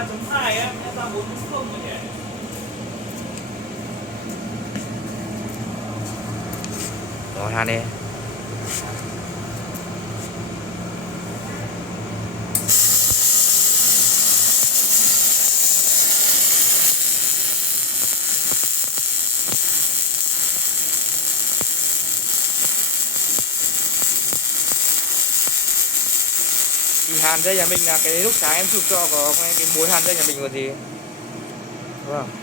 3.2 á, em ra 4.0 rồi nhỉ? Rồi han đi. Thì hàn dây nhà mình là cái lúc sáng em chụp cho có cái mối hàn dây nhà mình còn gì, đúng không?